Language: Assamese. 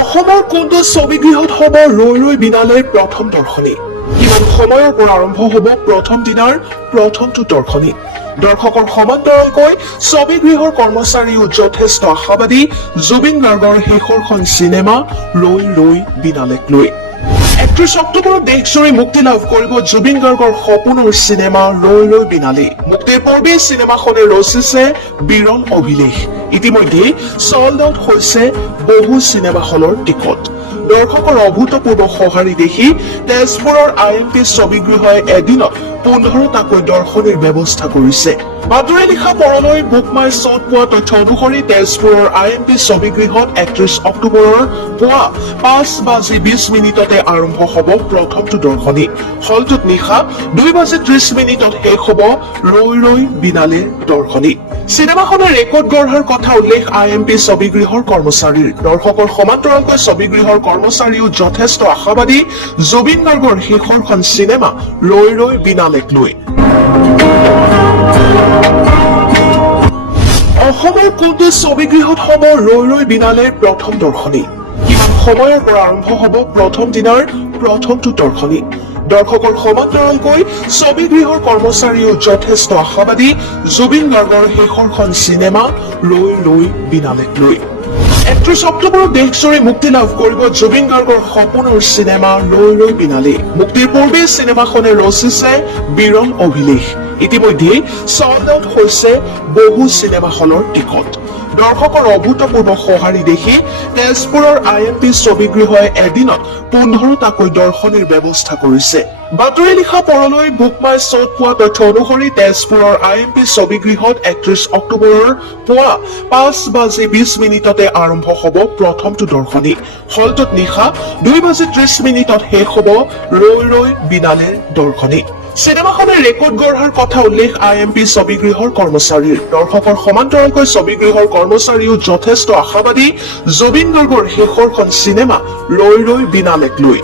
অসমৰ কোনটো ছবিগৃহত হ'ব ৰৈ ৰৈ বিনালেৰ প্ৰথম দৰ্শনী? কিমান সময়ৰ পৰা আৰম্ভ হ'ব প্ৰথম দিনাৰ প্ৰথমটো দৰ্শনী? দৰ্শকৰ সমান্তৰালকৈ ছবিগৃহৰ কৰ্মচাৰীও যথেষ্ট আশাবাদী জুবিন গাৰ্গৰ শেষৰখন চিনেমা ৰৈ ৰৈ বিনালেক লৈ। 31 অক্টোবৰত দেশজুৰি মুক্তি লাভ কৰিব জুবিন গাৰ্গৰ সপোনৰ চিনেমা ৰৈ ৰৈ বিনালে। মুক্তিৰ পূৰ্বে চিনেমাখনে ৰচিছে বিৰল অভিলেখ। ইতিমধ্যে চল্ড আউট হৈছে বহু চিনেমা হলৰ টিকট। দৰ্শকৰ অভূতপূৰ্ব সঁহাৰি দেখি তেজপুৰৰ IMP ছবিগৃহই এদিনত 15টাকৈ দৰ্শনীৰ ব্যৱস্থা কৰিছে। বাতৰি লিখা পৰলৈ বুক মাই শ্ব'ত পোৱা তথ্য অনুসৰি তেজপুৰৰ IMP ছবিগৃহত 31 অক্টোবৰৰ পুৱা 5:20 আৰম্ভ হ'ব প্ৰথমটো দৰ্শনী। হলটোত নিশা 2:30 শেষ হ'ব ৰৈ ৰৈ বিনালেৰ দৰ্শনী। চিনেমাখনে ৰেকৰ্ড গঢ়াৰ কথা উল্লেখ IMP ছবিগৃহৰ কৰ্মচাৰীৰ। দৰ্শকৰ সমান্তৰালকৈ ছবিগৃহৰ কৰ্মচাৰীও যথেষ্ট আশাবাদী জুবিন গাৰ্গৰ শেষৰখন চিনেমা ৰৈ ৰৈ বিনালেক লৈ। অসমৰ কোনটো ছবিগৃহত হ'ব ৰৈ ৰৈ বিনালেৰ প্ৰথম দৰ্শনী? কিমান সময়ৰ পৰা আৰম্ভ হ'ব প্ৰথম দিনাৰ প্ৰথমটো দৰ্শনী? দৰ্শকৰ সমান্তৰালকৈ ছবিগৃহৰ কৰ্মচাৰীও যথেষ্ট আশাবাদী জুবিন গাৰ্গৰ শেষৰখন চিনেমা ৰৈ ৰৈ বিনালেক লৈ। 31 অক্টোবৰত দেশজুৰি মুক্তি লাভ কৰিব জুবিন গাৰ্গৰ সপোনৰ চিনেমা ৰৈ ৰৈ বিনালে। মুক্তিৰ পূৰ্বে চিনেমাখনে ৰচিছে বিৰল অভিলেখ। ইতিমধ্যে চল্ড আউট হৈছে বহু চিনেমা হলৰ টিকট। দৰ্শকৰ অভূতপূৰ্ব সঁহাৰি দেখি তেজপুৰৰ IMP ছবিগৃহই এদিনত 15টাকৈ দৰ্শনীৰ ব্যৱস্থা কৰিছে। বাতৰি লিখা পৰলৈ বুক মাই শ্ব'ত পোৱা তথ্য অনুসৰি তেজপুৰৰ IMP ছবিগৃহত 31 অক্টোবৰৰ পুৱা 5:20 আৰম্ভ হ'ব প্ৰথমটো দৰ্শনী। হলটোত নিশা 2:30 শেষ হ'ব ৰৈ ৰৈ বিনালেৰ দৰ্শনী। চিনেমাখনে ৰেকৰ্ড গঢ়াৰ কথা উল্লেখ IMP ছবিগৃহৰ কৰ্মচাৰীৰ। দৰ্শকৰ সমান্তৰালকৈ ছবিগৃহৰ কৰ্মচাৰীও যথেষ্ট আশাবাদী জুবিন গাৰ্গৰ শেষৰখন চিনেমা ৰৈ ৰৈ বিনালেক লৈ।